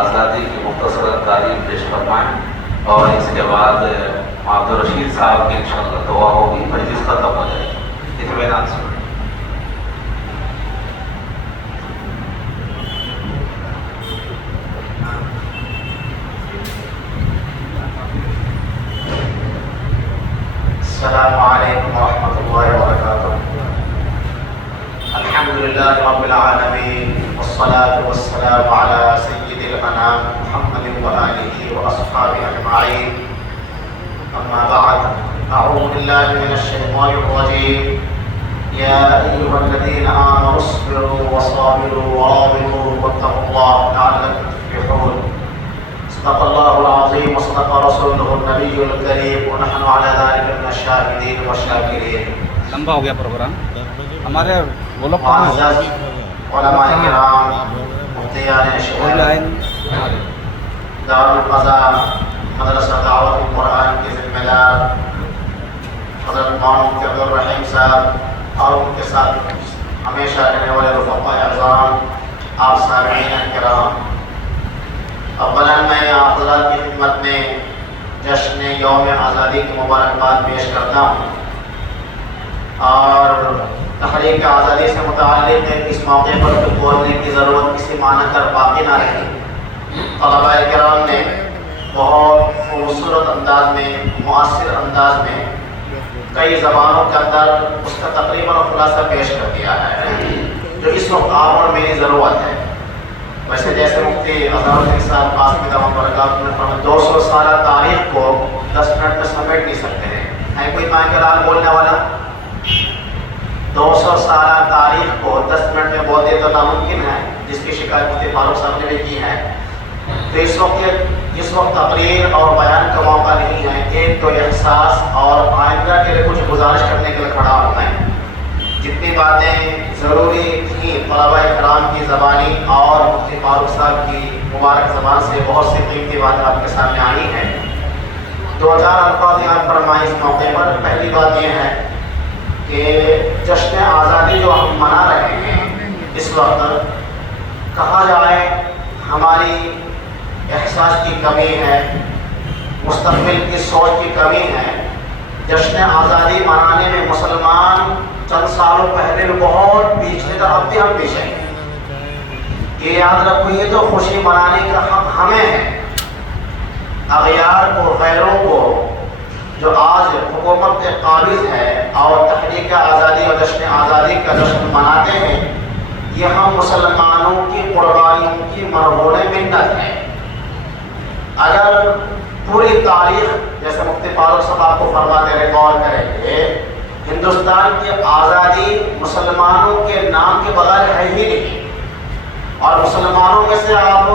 آزادی کی مختصر تعلیم پیش فرمائیں اور اس کے بعد عبدالرشید صاحب کی انشاءاللہ دعا ہوگی، مجلس ختم ہو جائے گی۔ اطمینان سے السلام علیکم ورحمۃ اللہ وبرکاتہ۔ الحمدللہ رب العالمین والصلاة والسلام علی سید الانام محمد وآلہ واصحابہ اجمعین، اما بعد، اعوذ باللہ من الشیطان الرجیم، یا ایھا الذین آمنوا اصبروا وصابروا ورابطوا واتقوا اللہ لعلکم تفلحون۔ صدق اللہ العظیم وصدق رسولہ النبی الکریم ونحن علی ذلک من الشاہدین والشاکرین۔ لمبا ہو گیا پروگرام ہمارے وہ لوگ معزز علماء کرام، مفتیان شہر، دارالقضاء مدرسہ دعوت القرآن کے ذمہ دار حضرت مولانا مفتی عبدالرحیم صاحب اور ان کے ساتھ ہمیشہ رہنے والے رفقاء اعظام، آپ سامعین کرام، اولا میں آپ حضرات کی خدمت میں جشن یوم آزادی کی مبارکباد پیش کرتا ہوں اور تحریک آزادی سے متعلق اس موقع پر تو بولنے کی ضرورت کسی معنی کر باقی نہ رہی۔ طلباء کرام نے بہت خوبصورت انداز میں، مؤثر انداز میں کئی زبانوں کے اندر اس کا تقریباً خلاصہ پیش کر دیا ہے جو اس وقت آپ اور میری ضرورت ہے۔ ویسے جیسے مفتی اظہر الدین صاحب قاسمی دامت برکاتہ نے فرمایا 200 سالہ تاریخ کو 10 منٹ میں سمیٹ نہیں سکتے ہیں۔ ہے کوئی مائیں کلام بولنے والا؟ 200 سالہ تاریخ کو 10 منٹ میں بول دے تو ناممکن ہے، جس کی شکایت مفتی فاروق صاحب نے بھی کی ہے۔ تو اس وقت تقریر اور بیان کا موقع نہیں ہے، ایک تو احساس اور آئندہ کے لیے کچھ گزارش کرنے کے لیے کھڑا ہونا ہے۔ جتنی باتیں ضروری تھیں طلباء کرام کی زبانی اور مفتی فاروق صاحب کی مبارک زبان سے بہت سی قیمتی باتیں آپ کے سامنے آئی ہیں۔ 2000 الفاظ یاد فرمائیں اس موقع پر۔ پہلی بات یہ ہے کہ جشن آزادی جو ہم منا رہے ہیں اس وقت، کہا جائے ہماری احساس کی کمی ہے، مستقبل کی سوچ کی کمی ہے۔ جشن آزادی منانے میں مسلمان چند سالوں پہلے بہت پیچھے تھا، اب بھی ہم پیچھے ہیں۔ یہ یاد رکھو، یہ تو خوشی منانے کا حق ہمیں ہے۔ اغیار کو، غیروں کو جو آج حکومت کے قابض ہے اور تحریک آزادی اور جشن آزادی کا جشن مناتے ہیں، یہ ہم مسلمانوں کی قربانیوں کی مرہون منت ہے۔ اگر پوری تاریخ جیسے مفتی فاروق صاحب آپ کو فرماتے رہے، غور کریں گے، ہندوستان کی آزادی مسلمانوں کے نام کے بغیر ہے ہی نہیں، اور مسلمانوں میں سے آپ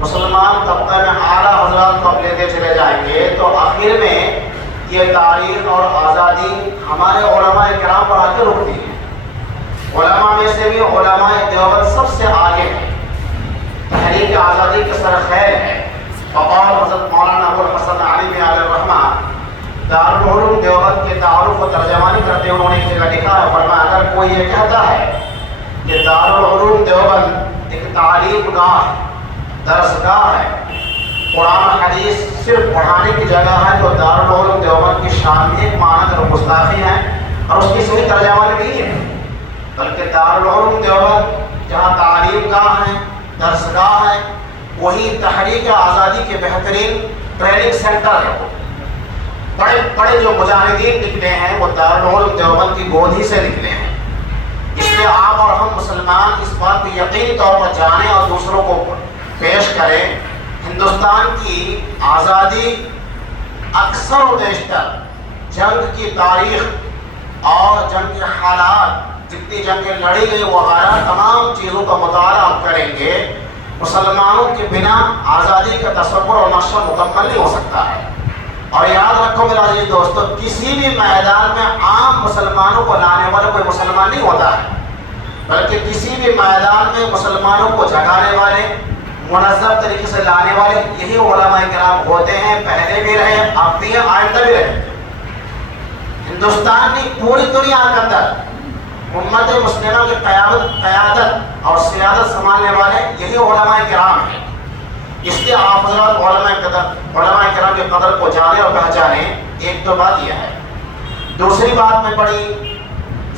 مسلمان طبقہ میں اعلیٰ حضرات کو آپ لیتے چلے جائیں گے تو آخر میں یہ تاریخ اور آزادی ہمارے علماء کرام پر آ کے رکتی ہے۔ علماء میں سے بھی علماء دیوبند سب سے آگے ہیں، تحریک آزادی کے سر خیر ہے۔ وقال حضرت مولانا ابو الحسن علی علیہ الرحمہ دارالعلوم دیوبند کے تعارف و ترجمانی کرتے ہوئے انہوں نے ایک جگہ لکھا ہے، فرمایا اگر کوئی یہ کہتا ہے کہ دارالعلوم دیوبند ایک تعلیم گاہ، درس گاہ ہے، قرآن حدیث صرف پڑھانے کی جگہ ہے، تو دارالعلوم دیوبند کی شان ایک معنی اور گستاخی ہے اور اس کی صحیح ترجمانی نہیں ہے، بلکہ دارالعلوم دیوبند جہاں تعلیم گاہ ہے، درس گاہ ہے، وہی تحریک آزادی کے بہترین ٹریننگ سینٹر ہے۔ بڑے بڑے جو مجاہدین نکلے ہیں وہ دارالعلوم دیوبند کی گود ہی سے نکلے ہیں۔ اس لیے آپ اور ہم مسلمان اس بات کو یقینی طور پر جانیں اور دوسروں کو پیش کریں، ہندوستان کی آزادی اکثر و بیشتر جنگ کی تاریخ اور جنگ کے حالات، جتنی جنگیں لڑی گئی وغیرہ تمام چیزوں کا مطالعہ آپ کریں گے، مسلمانوں کے بنا آزادی کا تصور اور نقشہ مکمل نہیں ہو سکتا ہے۔ اور یاد رکھو میرے عزیز دوستو، کسی بھی میدان میں عام مسلمانوں کو لانے والا کوئی مسلمان نہیں ہوتا ہے، بلکہ کسی بھی میدان میں مسلمانوں کو جگانے والے، منظم طریقے سے لانے والے یہی علماء کرام ہوتے ہیں، پہلے بھی رہے، اب بھی ہیں، آئندہ بھی رہے۔ ہندوستان کی پوری دنیا کے اندر امت مسلمہ کی قیادت اور سیادت سنبھالنے والے یہی علماء کرام ہیں۔ اس لیے آپ حضرات علماء کرام کے قدر کو جانے اور پہچانے. ایک تو بات یہ ہے. دوسری بات میں بڑی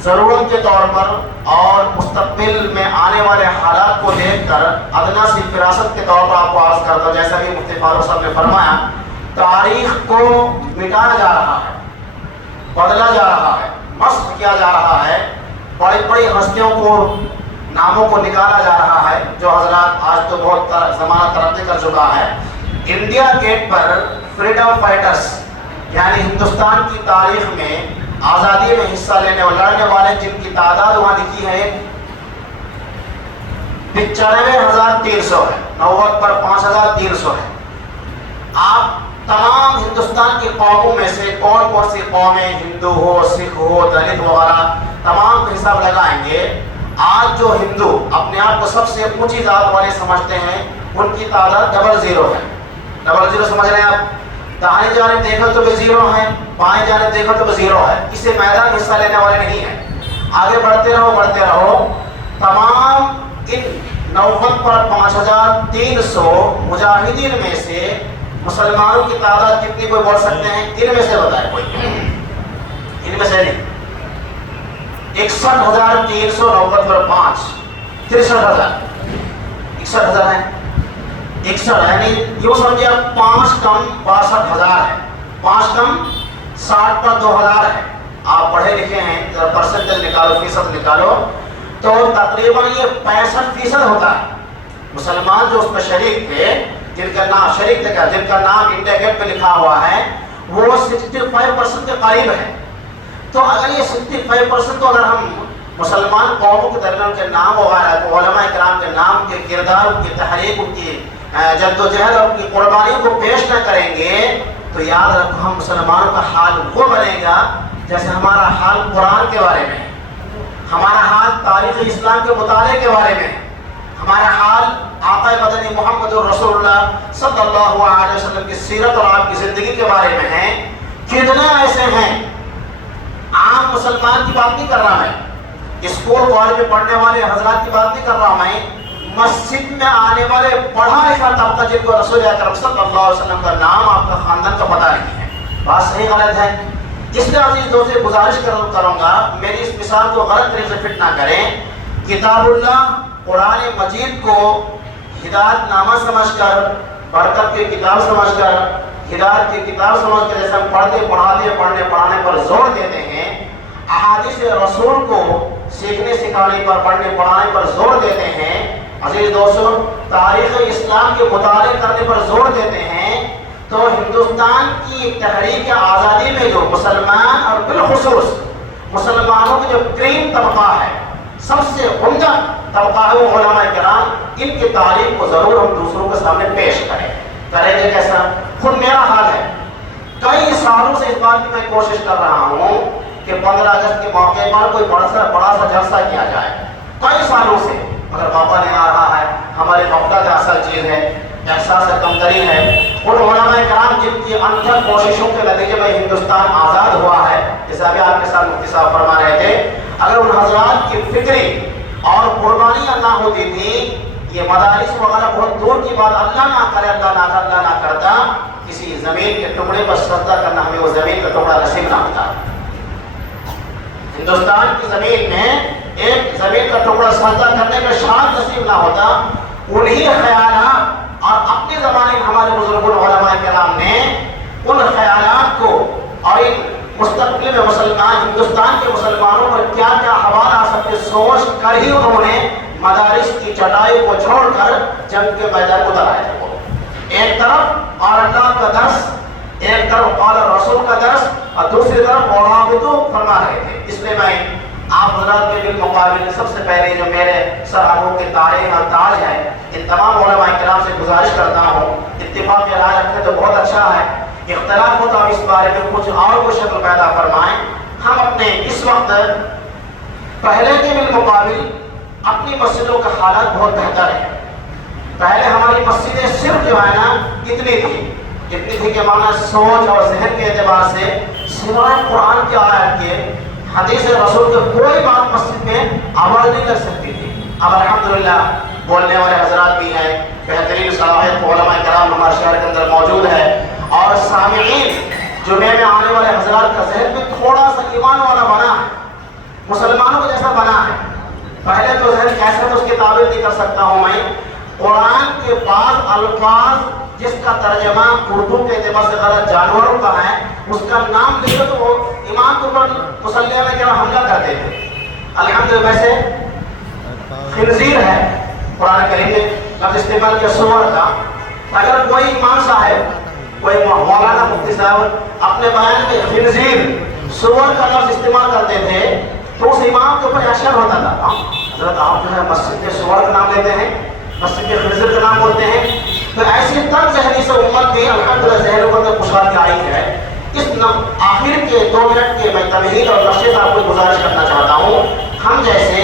ضرورت کے طور پر اور مستقبل میں آنے والے حالات کو دیکھ کر ادنا سی فراست کے طور پر آپ کو عرض کرتا ہوں. جیسا کہ مفتی فاروق صاحب نے فرمایا, تاریخ کو مٹایا جا رہا ہے, بدلا جا رہا ہے, مسخ کیا جا رہا ہے, بڑی بڑی ہستیوں کو ناموں کو نکالا جا رہا ہے. جو حضرات آج تو بہت زمانہ ترقی کر چکا ہے. انڈیا گیٹ پر فریڈم فائٹرز یعنی ہندوستان کی تاریخ میں آزادی میں حصہ لینے اور لڑنے والے جن کی تعداد وہاں لکھی ہے 95,300 ہے, 90 پر 5,300 ہے. آپ تمام ہندوستان کی قوموں میں سے کون کون سی قومیں, ہندو ہو, سکھ ہو, دلت وغیرہ, تمام کا حساب لگائیں گے. آج جو ہندو اپنے آپ کو سب سے اونچی ذات والے سمجھتے ہیں ان کی تعداد 00 ہے. 00 سمجھ رہے ہیں آپ؟ دائیں جانب دیکھو تو بھی 0 ہے, بائیں جانب دیکھو تو بھی 0 ہے. اسے میدان میں حصہ لینے والے نہیں ہیں. آگے بڑھتے رہو. تمام ان 90 پر 5,300 مجاہدین میں سے مسلمانوں کی تعداد کتنی کوئی بول سکتے ہیں؟ ان میں سے بتائے کوئی, ان میں سے نہیں. 61,390 پر 5 63,000 61,000 ہے. 61 یعنی یوں سمجھے آپ 5 کم 62,000 ہے. 5 کم 60 پر 2,000 ہے. آپ پڑھے لکھے ہیں, پرسنٹیج نکالو, فیصد نکالو تو تقریباً یہ 65% ہوتا ہے. مسلمان جو اس میں شریک تھے, جن کا نام انڈیا گیٹ پہ لکھا ہوا ہے, وہ 65% کے قریب ہے. تو اگر یہ 65% تو اگر ہم مسلمان قوموں کے درمیان کے نام وغیرہ کو, علماء کرام کے نام, کے کردار, ان کی تحریک, ان کی جد و جہد اور ان کی قربانیوں کو پیش نہ کریں گے تو یاد رکھو ہم مسلمانوں کا حال وہ بنے گا جیسے ہمارا حال قرآن کے بارے میں, ہمارا حال تاریخ اسلام کے مطالعے کے بارے میں, ہمارا حال آقا مدنی محمد رسول اللہ صلی اللہ علیہ وسلم کی سیرت اور آپ کی زندگی کے بارے میں ہے. کتنے ایسے ہیں, عام مسلمان کی بات نہیں کر رہا میں, اسکول کالج میں پڑھنے والے حضرات کی بات نہیں کر رہا میں, مسجد میں آنے والے پڑھا لکھا طبقہ جن کو رسول اکرم صلی اللہ علیہ وسلم کا نام, آپ کا خاندان کا پتہ نہیں ہے. بات صحیح غلط ہے؟ اس لیے عزیز دوستوں سے گزارش کروں گا میری اس مثال کو غلط طریقے سے فٹ نہ کریں. کتاب اللہ قرآن مجید کو ہدایت نامہ سمجھ کر, برکت کی کتاب سمجھ کر, ہدایت کی کتاب سمجھ کر جیسے ہم پڑھتے پڑھاتے پڑھنے پڑھانے پر زور دیتے ہیں, احادیث رسول کو سیکھنے سکھانے پر, پڑھنے پڑھانے پر زور دیتے ہیں, عزیز دوستوں تاریخ اسلام کے مطالعے کرنے پر زور دیتے ہیں, تو ہندوستان کی تحریک آزادی میں جو مسلمان اور بالخصوص مسلمانوں کے جو کریم طبقہ ہے, سب سے عمدہ طبقہ ہے وہ علماء کرام, ان کی تاریخ کو ضرور ہم دوسروں کے سامنے پیش کریں گے. کیسا؟ خود میرا حال ہے, کئی سالوں سے اس بات کی میں کوشش کر رہا ہوں کہ 15 اگست کے موقع پر کوئی بڑا سا جلسہ کیا جائے, کئی سالوں سے, مگر موقع نہیں آ رہا ہے. ہماری غفلت اصل چیز ہے, احساس کمتری ہے. ان علماء کرام جن کی انتھک کوششوں کے نتیجے میں ہندوستان آزاد ہوا ہے, جیسا ابھی آپ کے ساتھ مفتی صاحب فرما رہے تھے, اگر ان حضرات کی فکری اور قربانیاں نہ ہوتی تھیں, یہ مدارس وغیرہ بہت دور کی بات, اللہ نہ کرے, اللہ نہ کرتا, کسی زمین کے ٹکڑے پر سجدہ کرنا ہمیں وہ زمین کا ٹکڑا نصیب نہ ہوتا. ہندوستان کی زمین میں ایک زمین کا ٹکڑا سجدہ کرنے کا شان نصیب نہ ہوتا. انہی خیالات اور اپنے زمانے میں ہمارے بزرگ علماء کرام نے ان خیالات کو اور ان مستقبل میں مسلمان ہندوستان کے مسلمانوں پر کیا کیا حوال آ سکتے سوچ کر ہی انہوں نے مدارس کی چٹائی کو چھوڑ کر جنگ کے میدان کو اترایا تھا. ایک طرف اور اللہ کا درس, ایک طرف قال رسول کا درس, اور دوسری طرف علماء فرما رہے تھے. اس لیے میں آپ حضرات کے بالمقابل سب سے پہلے جو میرے سر آنکھوں کے تاریخ اور تاج ہے, ان تمام علماء کرام سے گزارش کرتا ہوں اتفاق رائے رکھنے تو بہت اچھا ہے, اختلاف ہو تو آپ اس بارے میں کچھ اور کو شکل پیدا فرمائیں. ہم اپنے اس وقت پہلے کے بالمقابل اپنی مسجدوں کا حالات بہت بہتر ہے. پہلے ہماری مسجدیں صرف جو ہے نا اتنی تھی کہ مانا سوچ اور ذہن کے اعتبار سے سوائے قرآن کی آیت کے, حدیث رسول کے کوئی بات مسجد میں آواز نہیں کر سکتی تھی. اب الحمدللہ بولنے والے حضرات بھی ہیں، بہترین صلاحیت علماء کرام ہمارے شہر کے اندر موجود ہے، اور سامعین جمعے میں آنے والے حضرات کا ذہن میں تھوڑا سا ایمان والا بنا ہے، مسلمانوں کو جیسا بنا ہے۔ پہلے تو ذہن کیسے تو اس کی تعبیر نہیں کر سکتا ہوں میں، قرآن کے بعض الفاظ جس کا ترجمہ اردو کے اعتبار سے غلط جانوروں کا ہے، اس کا نام لے تو وہ ایمان کے اوپر مسلح میں کیا حملہ کرتے تھے۔ الحمدللہ ویسے خنزیر ہے قرآن کریم میں لفظ استعمال کیا سور کا، اگر کوئی امام صاحب، کوئی مولانا مفتی صاحب اپنے بیان میں خنزیر سور کا لفظ استعمال کرتے تھے تو اس امام کے اوپر اشر ہوتا تھا، حضرت آپ جو ہے مسجد سور کا نام لیتے ہیں، مسجد خنزیر کا نام بولتے ہیں۔ تو ایسی تر ذہنی سے امت بھی الحمدللہ ذہنوں کو اندر خوشحالی آئی ہے۔ اس آخر کے 2 منٹ کے میں تمہید اور نشے آپ کو گزارش کرنا چاہتا ہوں، ہم جیسے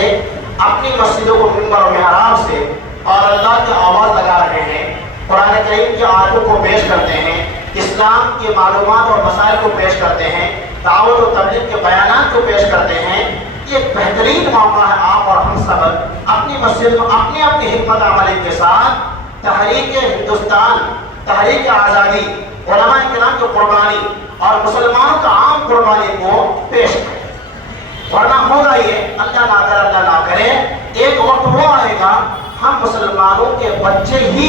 اپنی مسجدوں کو منبر و محراب سے اور اللہ کی آواز لگا رہے ہیں، قرآن کریم کی آیتوں کو پیش کرتے ہیں، اسلام کے معلومات اور مسائل کو پیش کرتے ہیں، دعوت و تبلیغ کے بیانات کو پیش کرتے ہیں، یہ ایک بہترین موقع ہے آپ اور ہم سب اپنی مسجد میں اپنی اپنی حکمت عملی کے ساتھ تحریک ہندوستان، تحریک آزادی، علماء کرام کی قربانی اور مسلمانوں کا عام قربانی کو پیش کریں، ورنہ ہوگا یہ اللہ نہ کرے ایک وقت وہ آئے گا ہم مسلمانوں کے بچے ہی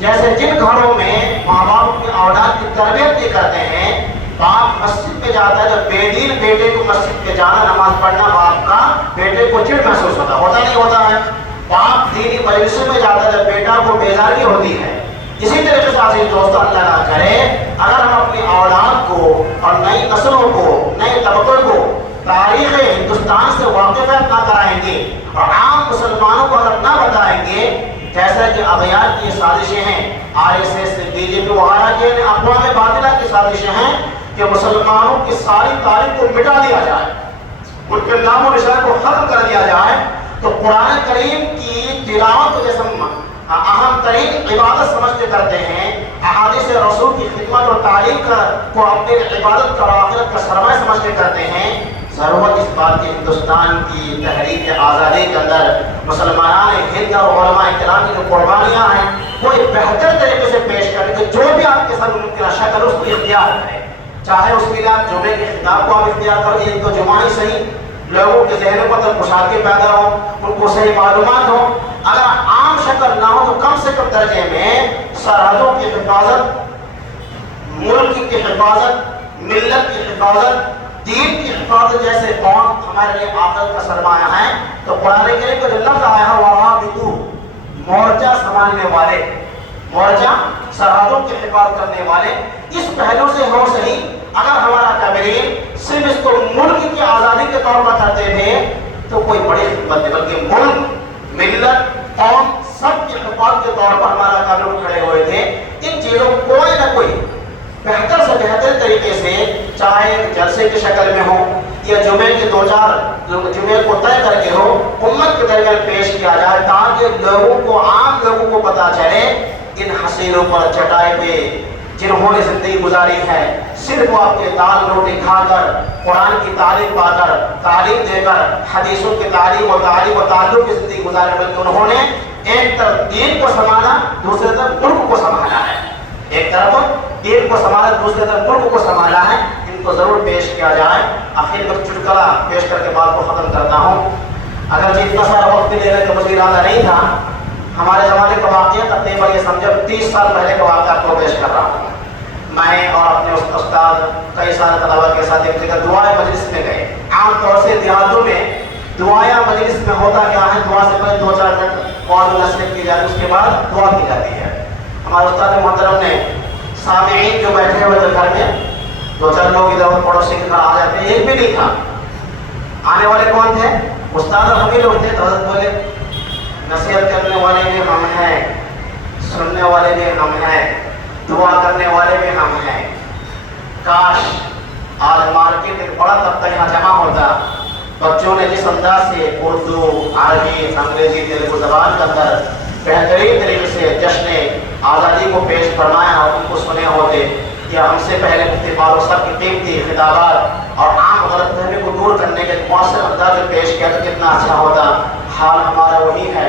جیسے جن گھروں میں ماں باپ کے اولاد کی تربیت نہیں کرتے ہیں، باپ مسجد میں جاتا ہے، جب بے دین بیٹے کو مسجد میں جانا نماز پڑھنا باپ کا بیٹے کو چڑ محسوس ہوتا نہیں ہوتا ہے، باپ دینی مجلسوں میں جاتا ہے جب بیٹا کو بیزاری ہوتی ہے۔ اسی طریقے سے عزیز دوستو اللہ نہ کرے اگر ہم اپنی اولاد کو اور نئی نسلوں کو، نئے طبقے کو تاریخ ہندوستان سے واقفیت نہ کرائیں گے اور عام مسلمانوں کو اگر نہ بتائیں گے، جیسا کہ اغیار کی سازشیں ہیں، RSS BJP وغیرہ کے اقوام باطلہ کی سازشیں ہیں کہ مسلمانوں کی ساری تاریخ کو مٹا دیا جائے، ان کے نام و نشان کو ختم کر دیا جائے، تو قرآن کریم کی تلاوت کو جیسے اہم ترین عبادت سمجھ کے کرتے ہیں، احادیث رسول کی خدمت اور تعلیم کو اپنے عبادت کا آخرت کا سرمایہ سمجھ کے کرتے ہیں، ضرورت اس بات کی ہندوستان کی تحریک آزادی کے اندر مسلمان ہند اور علماء کرام کی جو قربانیاں ہیں وہ ایک بہتر طریقے سے پیش کریں کہ جو بھی آپ کے ساتھ ممکن شکل اس کو اختیار کریں، چاہے اس کے لیے آپ جمعے کے خطاب کو آپ اختیار کریں، ایک تو جمعہ ہی صحیح، لوگوں کے ذہنوں پر تک خوشحالی پیدا ہو، ان کو صحیح معلومات ہو، اگر عام شکل نہ ہو تو کم سے کم درجے میں سرحدوں کی حفاظت، ملک کی حفاظت، ملت کی حفاظت، دین کی حفاظت جیسے قوم ہمارے لیے آخرت کا سرمایہ ہے۔ تو قرآن کریم کا جو لفظ آیا ہے وَرَابِطُوا، مورچہ سنبھالنے والے، مورچہ سرحدوں کی حفاظت کرنے والے، اس پہلو سے ہو صحیح اگر ہمارا کابرین صرف اس کو ملک کی آزادی کے طور پر کرتے تھے تو کوئی بڑی خدمت نہیں، بلکہ ملک، ملت، قوم سب کی حفاظت کے طور پر ہمارا کابرین کھڑے ہوئے تھے۔ ان چیزوں کو کوئی نہ کوئی بہتر سے بہتر طریقے سے، چاہے جلسے کی شکل میں ہو یا جمعے کے 2-4 جمعے کو طے کر کے ہو، امت کے درمیان پیش کیا جائے تاکہ لوگوں کو، عام لوگوں کو پتہ چلے ان حسینوں پر چٹائی پہ جنہوں نے زندگی گزاری ہے، صرف وہ اپنے دال روٹی کھا کر، قرآن کی تعلیم پا کر، تعلیم دے کر، حدیثوں کی تعلیم و تعلق کی زندگی گزاری، بلکہ انہوں نے ایک طرف دین کو سنبھالا، دوسری طرف ملک کو سنبھالا ہے، ایک طرف دین کو سنبھالا، دوسری طرف ملک کو سنبھالا ہے۔ ان کو ضرور پیش کیا جائے۔ آخر میں چٹکلا پیش کر کے بات کو ختم کرتا ہوں۔ اگر اتنا سارا وقت بھی لینے کا مجھے ارادہ نہیں تھا، ہمارے زمانے کا واقعہ کرتے پر یہ سمجھو 30 سال پہلے کا واقعہ آپ کو پیش کر رہا ہوں۔ میں اور اپنے استاد کئی سارے طلباء کے ساتھ ایک جگہ دعائیں مجلس میں گئے۔ عام طور سے دیہاتوں میں دعائیں مجلس میں ہوتا کیا ہے، دعا سے پہلے 2-4 منٹ قول نصیحت کی جاتی ہے، اس کے بعد دعا کی جاتی ہے۔ ہمارے استاد محترم نے سامعین جو بیٹھے ہوئے تھے گھر میں، 2-4 لوگ ادھر پڑوسی کے گھر آ جاتے ہیں، ایک بھی نہیں تھا۔ آنے والے کون تھے؟ استاد ہم ہی لوگ تھے۔ تو حضرت بولے نصیحت کرنے والے بھی ہم ہیں، سننے والے بھی ہم ہیں، دعا کرنے والے بھی ہم ہیں۔ کاش آج مارکیٹ ایک بڑا طبقہ یہاں جمع ہوتا، بچوں نے جس انداز سے اردو، عربی، انگریزی، تیلگو زبان کے اندر بہترین طریقے سے جشن آزادی کو پیش فرمایا اور ان کو سنے ہوتے، یا ہم سے پہلے مفتی فاروق صاحب کی قیمتی خطابات اور عام غلط فہمی کو دور کرنے کے مؤثر انداز میں پیش کیا تو کتنا اچھا ہوتا۔ حال ہمارا وہی ہے،